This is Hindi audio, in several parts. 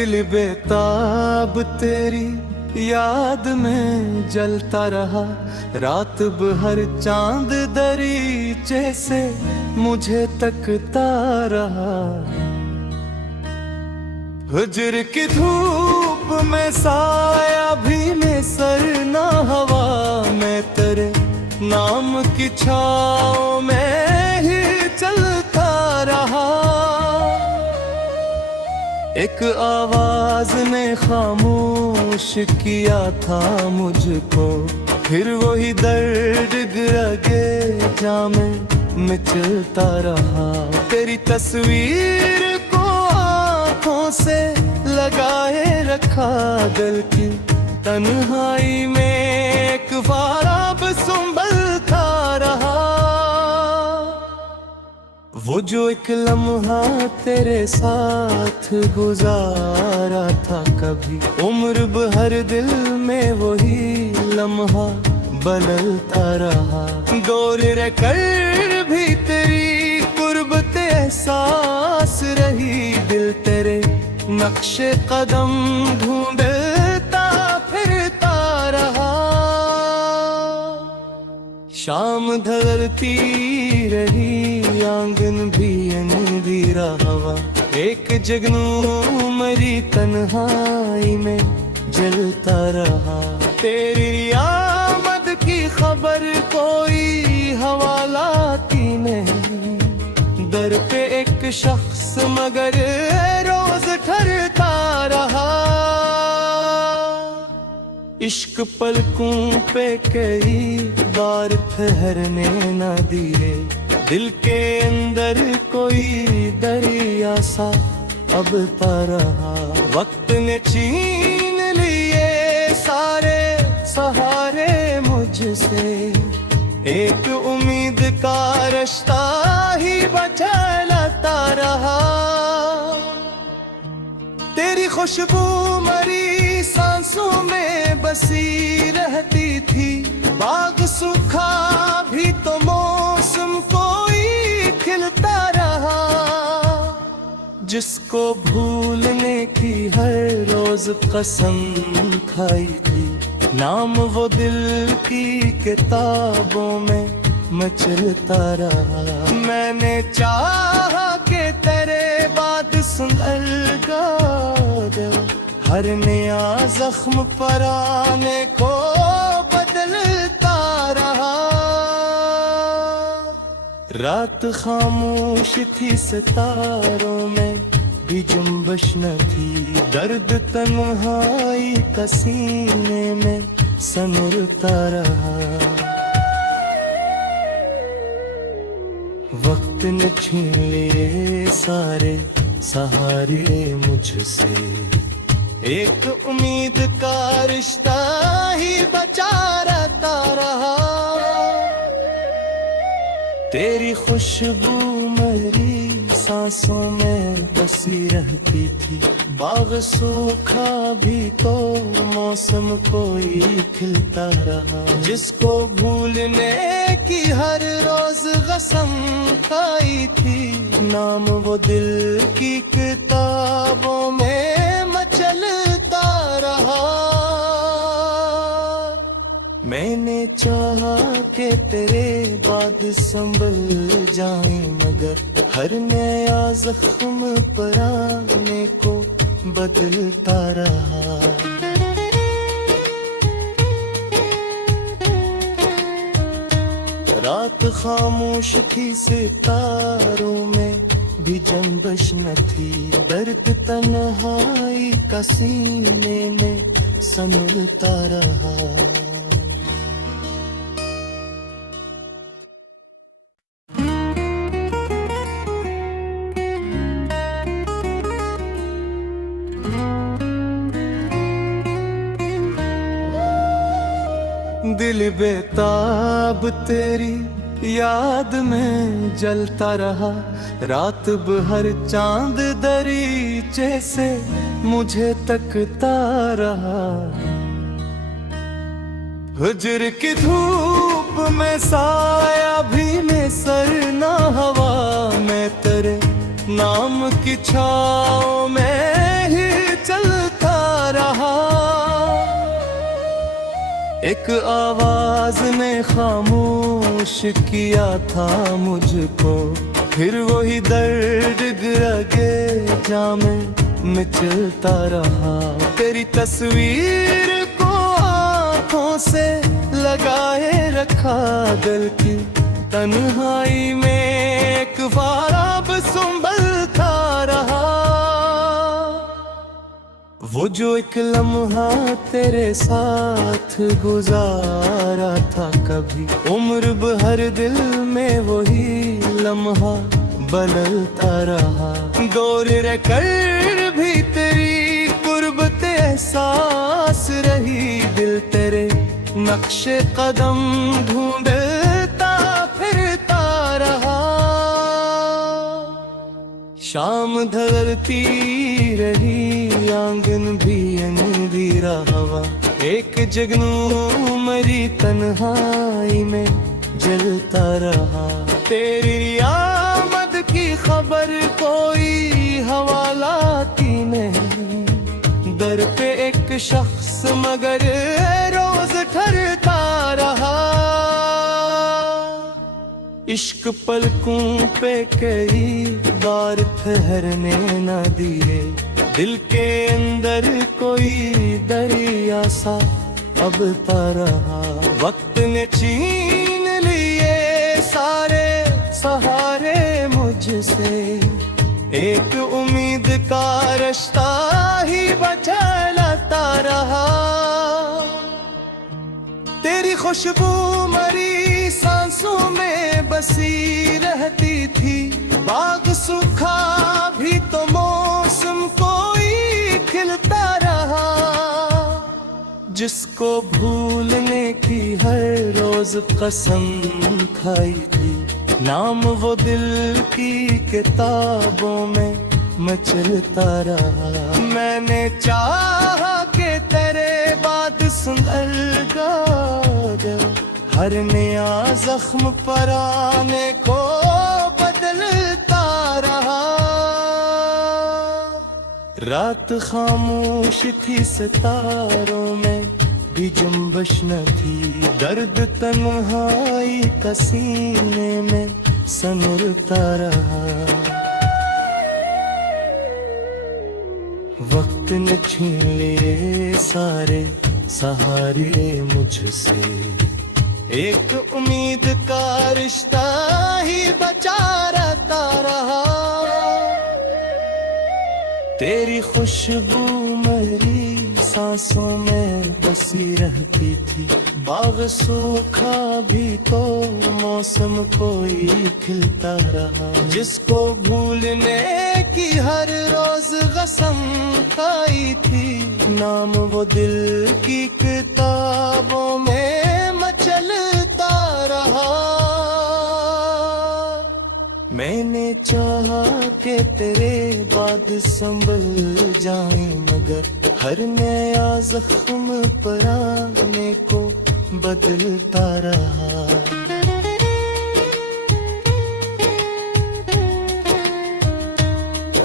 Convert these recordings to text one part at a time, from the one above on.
दिल बेताब तेरी याद में जलता रहा, रात भर चांद दरीचे से मुझे तकता रहा। हुजर की धूप में साया भी में सर ना हवा में तेरे नाम की छाँव में ही चलता रहा। एक आवाज ने खामोश किया था मुझको, फिर वही दर्द गिरगे जामे में चलता रहा। तेरी तस्वीर को आँखों से लगाए रखा, दिल की तन्हाई में एक ख्वाब संभलता रहा। वो जो एक लम्हा तेरे साथ गुजारा था कभी, उम्र भर दिल में वही लम्हा बदलता रहा। दूर रहकर भी तेरी कुर्बत एहसास रही, दिल तेरे नक्शे कदम ढूंढता फिरता रहा। शाम ढलती रही, आंगन भी अंधेरा हवा, एक जगनू मरी तन्हाई में जलता रहा। तेरी आमद की खबर कोई हवालाती नहीं, दर पे एक शख्स मगर रोज ठहरता रहा। इश्क पलकों पे कई बार ठहरने न दिए, दिल के अंदर कोई दरिया सा अब रहा। वक्त ने छीन लिए सारे सहारे मुझसे, एक उम्मीद का रास्ता ही बचा लाता रहा। तेरी खुशबू मरी सांसों में बसी रहती थी, बाग सूखा भी तो मौसम कोई खिलता रहा। जिसको भूलने की हर रोज कसम खाई थी, नाम वो दिल की किताबों में मचलता रहा। मैंने चाहा कि तेरे बाद सुंदर गादो, हर नया जख्म पर आने को बदलता रहा। रात खामोश थी, सितारों में भी जुम्बश न थी, दर्द तन्हाई का सीने में सनरता रहा। वक्त ने छीन लिए सारे सहारे मुझसे, एक उम्मीद का रिश्ता ही बचा रहता रहा। तेरी खुशबू मेरी सांसों में बसी रहती थी, बाग सूखा भी तो मौसम कोई खिलता रहा। जिसको भूलने की हर रोज कसम खाई थी, नाम वो दिल की किताबों में मचलता रहा। मैंने चाहा कि तेरे बाद संभल जाए, मगर हर नया जख्म पर आने को बदलता रहा। रात खामोश थी, सितारों में भी जंबश न थी, दर्द तन्हाई का सीने में सनरता रहा। दिल बेताब तेरी याद में जलता रहा, रात भर चांद दरीचे से मुझे तकता रहा। हुजर की धूप में साया भी में सर ना हवा में तेरे नाम की छाँव में ही चल एक आवाज ने खामोश किया था मुझको, फिर वही दर्द गिरगे जामे में चलता रहा। तेरी तस्वीर को आँखों से लगाए रखा, दिल की तन्हाई में एक ख्वाब संभलता रहा। वो जो एक लम्हा तेरे साथ गुजारा था कभी, उम्र भर दिल में वही लम्हा बदलता रहा। दूर रहकर भी तेरी कुर्बत एहसास रही, दिल तेरे नक्शे कदम ढूंढता फिरता रहा। शाम ढलती रही, आंगन भी अंधेरा हवा, एक जगनू मरी तन्हाई में जलता रहा। तेरी आमद की खबर कोई हवालाती नहीं, दर पे एक शख्स मगर रोज ठहरता रहा। इश्क पलकों पे कई बार ठहरने न दिए, दिल के अंदर कोई दरिया सा अब रहा। वक्त ने छीन लिए सारे सहारे मुझसे, एक उम्मीद का रास्ता ही बचा लाता रहा। तेरी खुशबू मरी सांसों में बसी रहती थी, बाग सूखा भी तो मौसम कोई खिलता रहा। जिसको भूलने की हर रोज कसम खाई थी, नाम वो दिल की किताबों में मचलता रहा। मैंने चाहा कि तेरे बाद सुंदर गाजर हर नया जख्म पर आने को बदलता रहा। रात खामोश थी, सितारों में भी जुम्बश न थी, दर्द तन्हाई का सीने में सनरता रहा। वक्त ने छीन लिए सारे सहारे मुझसे, एक उम्मीद का रिश्ता ही बचा रहता रहा। तेरी खुशबू मेरी सांसों में बसी रहती थी, बाग सूखा भी तो मौसम कोई खिलता रहा। जिसको भूलने की हर रोज कसम खाई थी, नाम वो दिल की किताबों में मचलता रहा। मैंने चाहा कि तेरे बाद संभल जाए, मगर हर नया जख्म पर आने को बदलता रहा।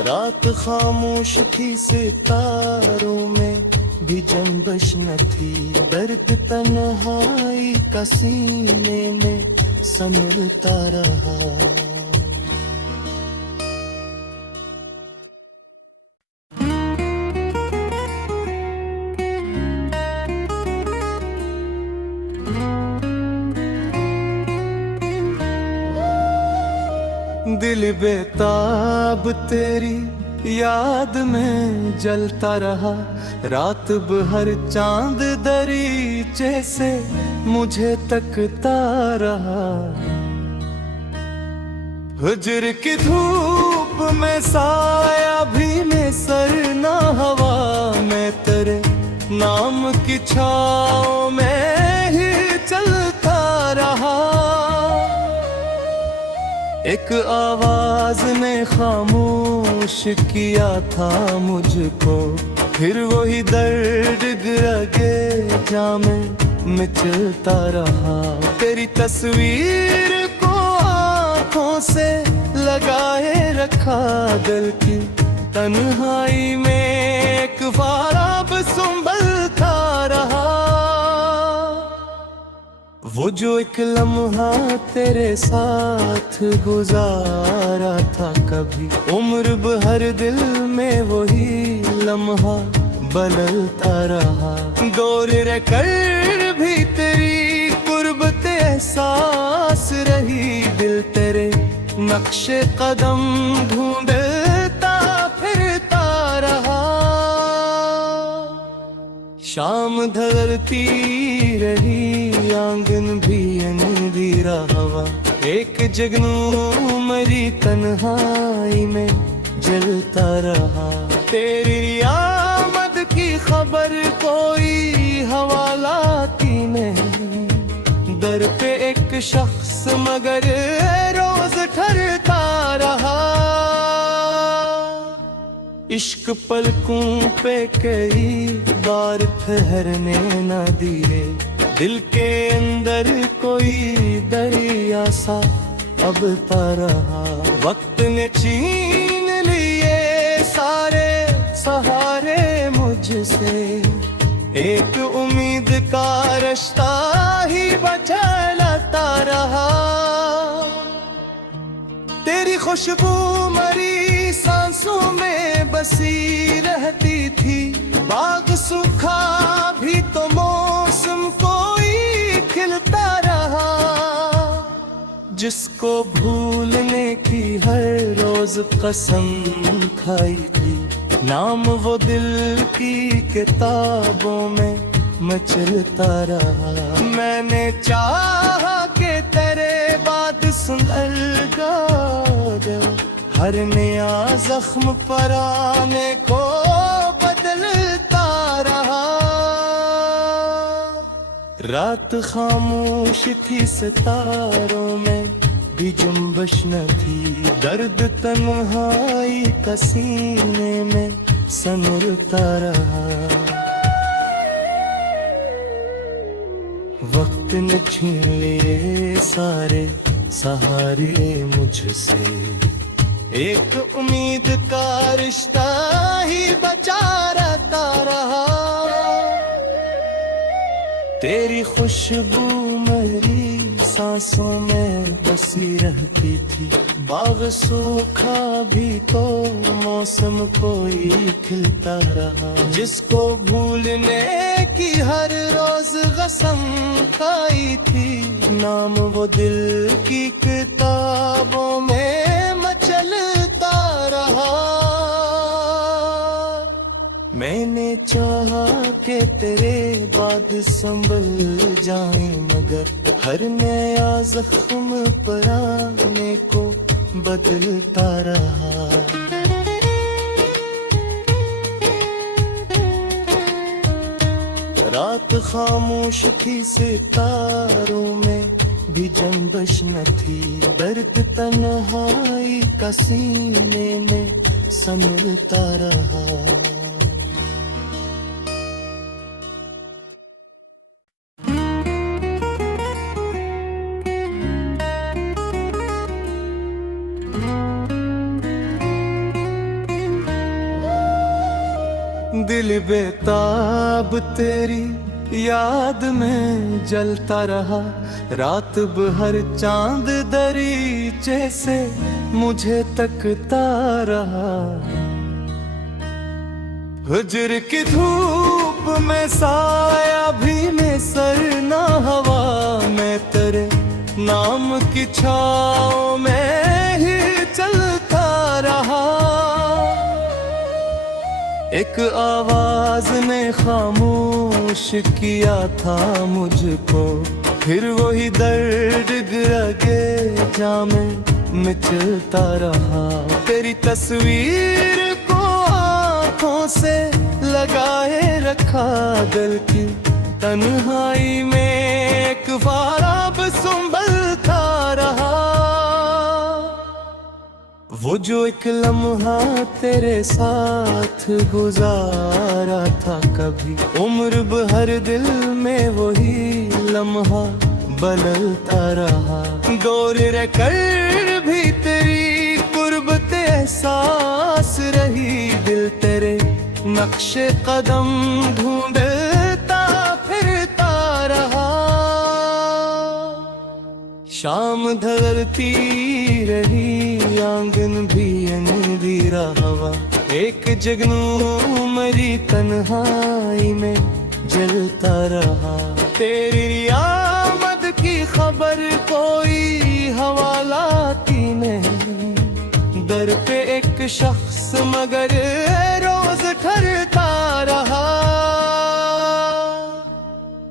रात खामोश थी, सितारों में भी जंबश न थी, दर्द तन्हाई का सीने में सनरता रहा। दिल बेताब तेरी याद में जलता रहा, रात भर चांद दरीचे से मुझे तकता रहा। हुजर की धूप में साया भी में सर ना हवा, मैं तेरे नाम की छाँव में ही चलता रहा। एक आवाज ने खामोश किया था मुझको, फिर वही दर्द गिरगे जामे में चलता रहा। तेरी तस्वीर को आँखों से लगाए रखा, दिल की तन्हाई में एक ख्वाब संभलता रहा। वो जो एक लम्हा तेरे साथ गुजारा था कभी, उम्र भर दिल में वही लम्हा बदलता रहा। दूर रहकर भी तेरी कुर्बत एहसास रही, दिल तेरे नक्शे कदम ढूंढता फिरता रहा। शाम ढलती रही, आंगन भी अंधेरा हवा, एक जगनू मरी तन्हाई में जलता रहा। तेरी आमद की खबर कोई हवालाती नहीं, दर पे एक शख्स मगर रोज ठहरता रहा। इश्क पलकों पे कई बार ठहरने न दिए, दिल के अंदर कोई दरिया सा अब रहा। वक्त ने छीन लिए सारे सहारे मुझसे, एक उम्मीद का रास्ता ही बचा लाता रहा। तेरी खुशबू मरी सांसों में बसी रहती थी, बाग सूखा भी तो मौसम कोई खिलता रहा। जिसको भूलने की हर रोज कसम खाई थी, नाम वो दिल की किताबों में मचलता रहा। मैंने चाहा कि तेरे बाद सुंदर गाया, हर नया जख्म पर आने को बदलता रहा। रात खामोश थी, सितारों में भी जुम्बश न थी, दर्द तन्हाई का सीने में सनरता रहा। वक्त ने छीन लिए सारे सहारे मुझसे, एक उम्मीद का रिश्ता ही बचा रहता रहा। तेरी खुशबू मेरी सांसों में बसी रहती थी, बाग सूखा भी तो मौसम कोई खिलता रहा। जिसको भूलने की हर रोज कसम खाई थी, नाम वो दिल की किताबों में मचलता रहा। मैंने चाहा कि तेरे बाद संभल जाए, मगर हर नया जख्म पर आने को बदलता रहा। रात खामोश थी, सितारों में भी जंबश न थी, दर्द तन्हाई का सीने में सनरता रहा। दिल बेताब तेरी याद में जलता रहा, रात भर चांद दरीचे से मुझे तकता रहा। हुजर की धूप में साया भी में सर ना हवा, मैं तेरे नाम की छाँव में ही चलता रहा। एक आवाज ने खामोश किया था मुझको, फिर वही दर्द गिरगे जामे मिचलता रहा। तेरी तस्वीर को आँखों से लगाए रखा, दिल की तन्हाई में एक ख्वाब संभलता रहा। वो जो एक लम्हा तेरे साथ गुजारा था कभी, उम्र भर दिल में वही लम्हा बदलता रहा। दूर रहकर भी तेरी कुर्बत एहसास रही, दिल तेरे नक्शे कदम ढूंढता फिरता रहा। शाम ढलती रही आंगन भी अंधेरा हवा, एक जगनू मरी तन्हाई में जलता रहा। तेरी आमद की खबर कोई हवालाती नहीं, दर पे एक शख्स मगर रोज ठहरता रहा।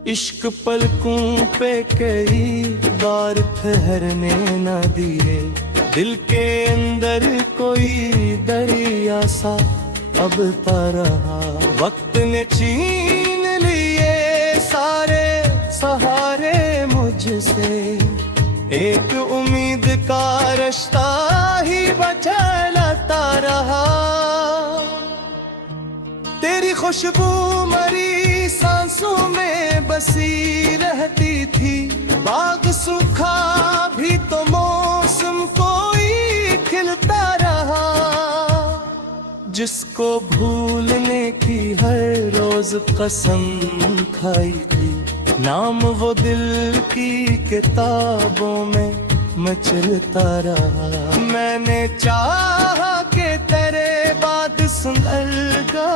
इश्क पलकों पे कई बार ठहरने न दिए, दिल के अंदर कोई दरिया सा अब पा रहा। वक्त ने छीन लिए सारे सहारे मुझसे, एक उम्मीद का रास्ता ही बचा लाता रहा। तेरी खुशबू मरी सांसों में बसी रहती थी, बाग सूखा भी तो मौसम कोई खिलता रहा। जिसको भूलने की हर रोज कसम खाई थी, नाम वो दिल की किताबों में मचलता रहा। मैंने चाहा कि तेरे बाद सुंदर गा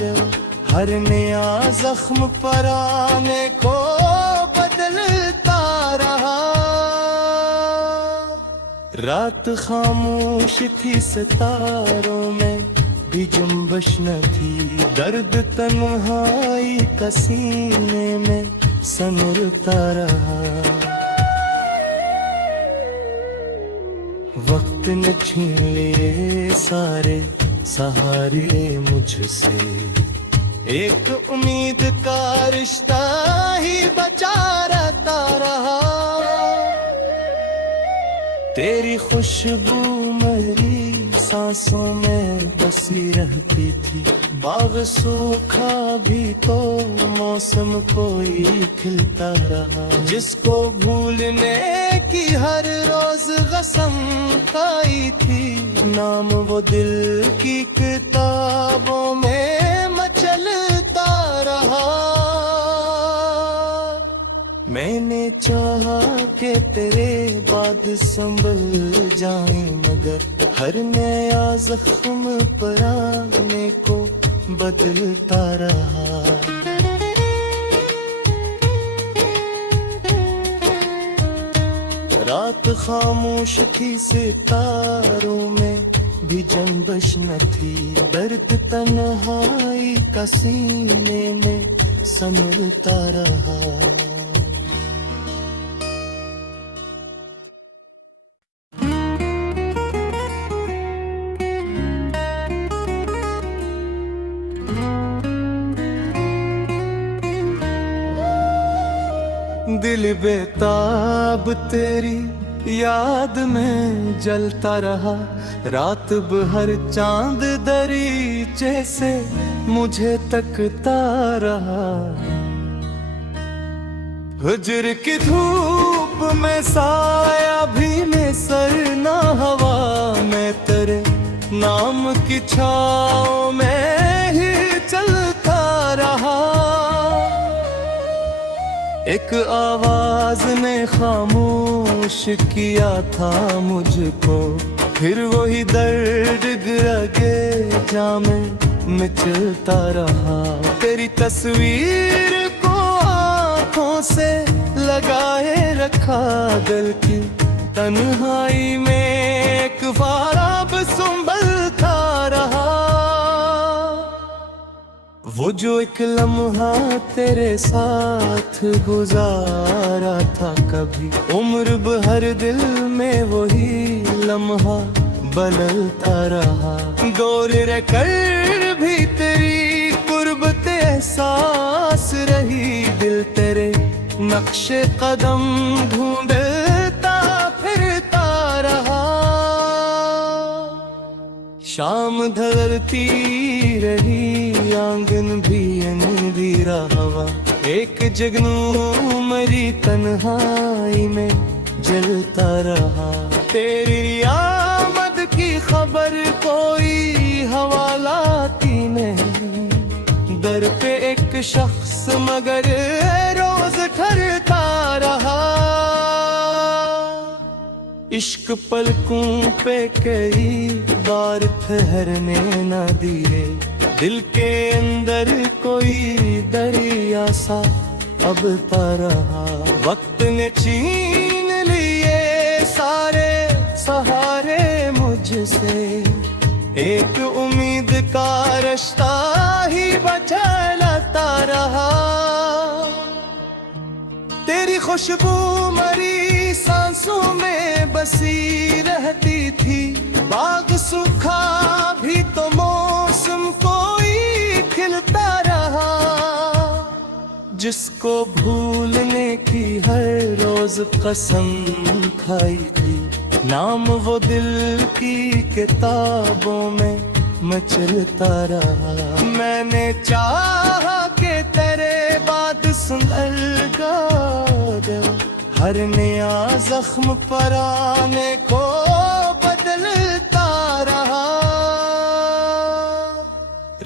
दो, हर नया जख्म पराने को बदलता रहा। रात खामोश थी सितारों में भी जुम्बश न थी, दर्द तन्हाई का सीने में सनरता रहा। वक्त ने छीन लिए सारे सहारे मुझसे, एक उम्मीद का रिश्ता ही बचा रहता रहा। तेरी खुशबू मेरी सांसों में बसी रहती थी, बाग सूखा भी तो मौसम कोई खिलता रहा। जिसको भूलने की हर रोज कसम खाई थी, नाम वो दिल की किताबों में मचलता रहा। मैंने चाहा कि तेरे बाद संभल जाए, मगर हर नया जख्म पराने को बदलता रहा। रात खामोश थी सितारों में भी जंबश न थी, दर्द तन्हाई का सीने में सनरता रहा। दिल बेताब तेरी याद में जलता रहा, रात भर चांद दरीचे से मुझे तकता रहा। हुज्र की धूप में साया भी में सर ना हवा, मैं तेरे नाम की छाँव में ही चलता रहा। एक आवाज ने खामोश किया था मुझको, फिर वही दर्द गिरगे जामे में चलता रहा। तेरी तस्वीर को आँखों से लगाए रखा, दिल की तन्हाई में एक ख्वाब संभलता रहा। वो जो एक लम्हा तेरे साथ गुजारा था कभी, उम्र भर दिल में वही लम्हा बदलता रहा। दूर रहकर भी तेरी कुर्बत एहसास रही, दिल तेरे नक्शे कदम ढूंढता फिरता रहा। शाम ढलती रही आंगन भी अंधेरा हवा, एक जगनू मरी तन्हाई में जलता रहा। तेरी आमद की खबर कोई हवालाती नहीं, दर पे एक शख्स मगर रोज ठहरता रहा। इश्क पलकों पे कई बार ठहरने न दिए, दिल के अंदर कोई दरिया सा अब पा रहा। वक्त ने छीन लिए सारे सहारे मुझसे, एक उम्मीद का रास्ता ही बचा लाता रहा। तेरी खुशबू मरी सांसों में बसी रहती थी, बाग सूखा भी तो मौसम कोई खिलता रहा। जिसको भूलने की हर रोज कसम खाई थी, नाम वो दिल की किताबों में मचलता रहा। मैंने चाहा कि तेरे बाद सुंदर गा दो, हर नया जख्म पराने को बदलता रहा।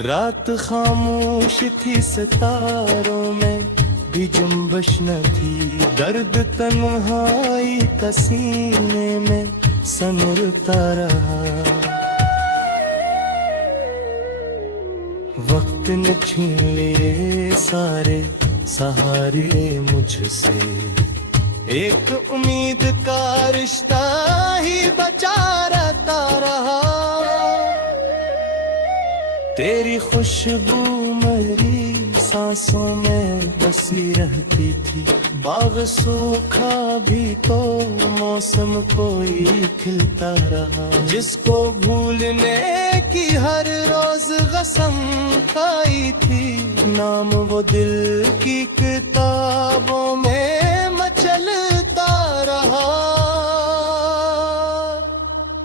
रात खामोश थी सितारों में भी जुम्बश न थी, दर्द तन्हाई का सीने में सनरता रहा। वक्त ने छीन लिए सारे सहारे मुझसे, एक उम्मीद का रिश्ता ही बचा रहता रहा। तेरी खुशबू मेरी सांसों में बसी रहती थी, बाग सूखा भी तो मौसम कोई खिलता रहा। जिसको भूलने की हर रोज कसम खाई थी, नाम वो दिल की किताबों में मचलता रहा।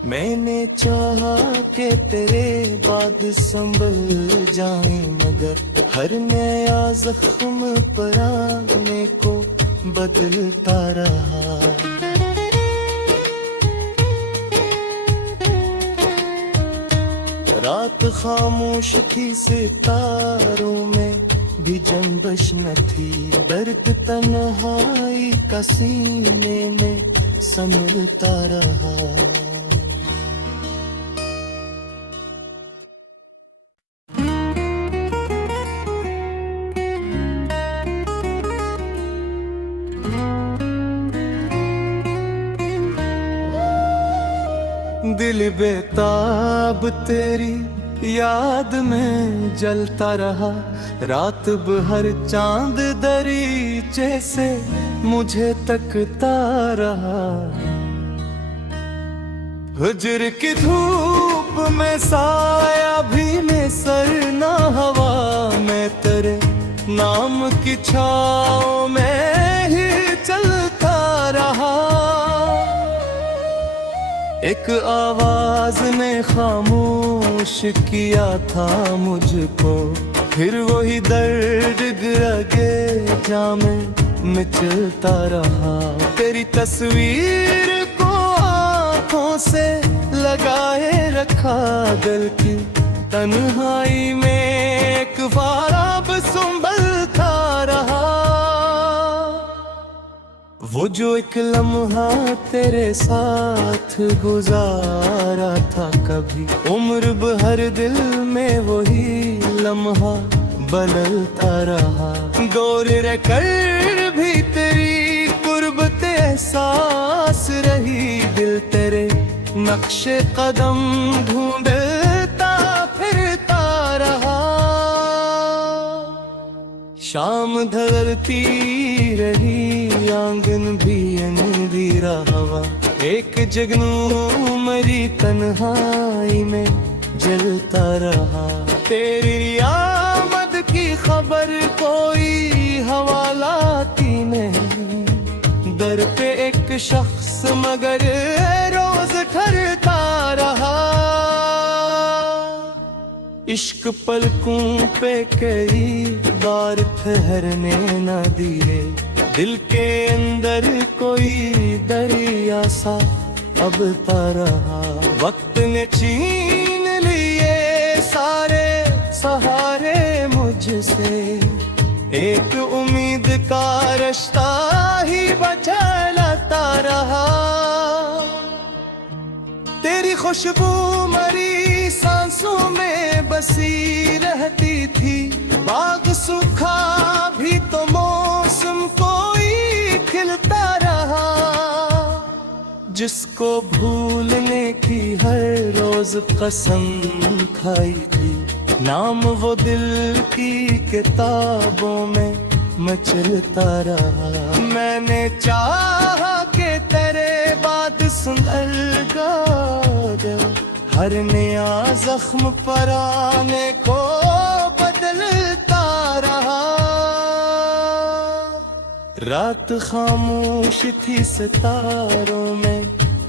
मैंने चाहा कि तेरे बाद संभल जाए, मगर हर नया जख्म पराने को बदलता रहा। रात खामोश थी सितारों में भी जंबश न थी, दर्द तन्हाई का सीने में सनरता रहा। दिल बेताब तेरी याद में जलता रहा, रात भर चांद दरीचे से मुझे तकता रहा। हुजर की धूप में साया भी में सर ना हवा, मैं तेरे नाम की छाँव में ही चलता रहा। एक आवाज ने खामोश किया था मुझको, फिर वही दर्द गिरगे जामे मिचलता रहा। तेरी तस्वीर को आँखों से लगाए रखा, दिल की तन्हाई में एक ख्वाब संभलता रहा। वो जो एक लम्हा तेरे साथ गुजारा था कभी, उम्र भर दिल में वही लम्हा बदलता रहा। दूर रहकर भी तेरी कुर्बत एहसास रही, दिल तेरे नक्शे कदम ढूंढता फिरता रहा। शाम ढलती रही, आंगन भी अंधेरा हवा, एक जगनू मरी तन्हाई में जलता रहा। तेरी आमद की खबर कोई हवालाती नहीं, दर पे एक शख्स मगर रोज ठहरता रहा। इश्क पलकों पे कई बार ठहरने न दिए, दिल के अंदर कोई दरिया सा अब पा रहा। वक्त ने छीन लिए सारे सहारे मुझसे, एक उम्मीद का रास्ता ही बचा लाता रहा। खुशबू मरी सांसों में बसी रहती थी। बाग सूखा भी तो मौसम कोई खिलता रहा। जिसको भूलने की हर रोज कसम खाई थी, नाम वो दिल की किताबों में मचलता रहा। मैंने चाहा कि तेरे बाद सुंदर गा दो, हर नया जख्म पर आने को बदलता रहा। रात खामोश थी, सितारों में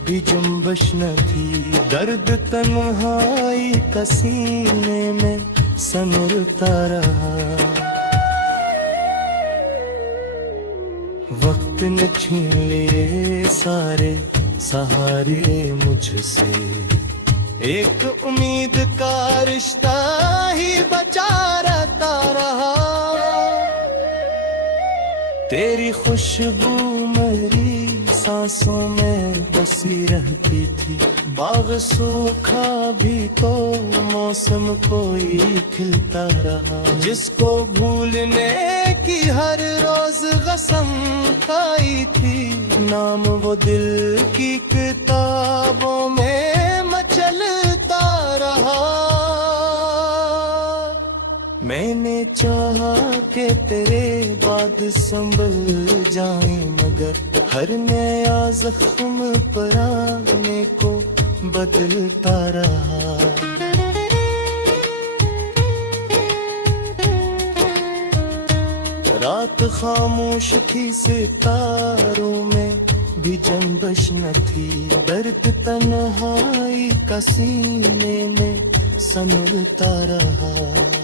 भी जुम्बश न थी। दर्द तन्हाई का सीने में सनुरता रहा। वक्त ने छीन लिए सारे सहारे मुझसे, एक उम्मीद का रिश्ता ही बचा रहता रहा। तेरी खुशबू मेरी सांसों में बसी रहती थी। बाग सूखा भी तो मौसम कोई खिलता रहा। जिसको भूलने की हर रोज कसम खाई थी, नाम वो दिल की किताबों में मचलता रहा। मैंने चाहा कि तेरे बाद संभल जाए, मगर हर नया जख्म पर आने को बदलता रहा। रात खामोश थी, सितारों में भी जंबश न थी। दर्द तन्हाई का सीने में सनुरता रहा।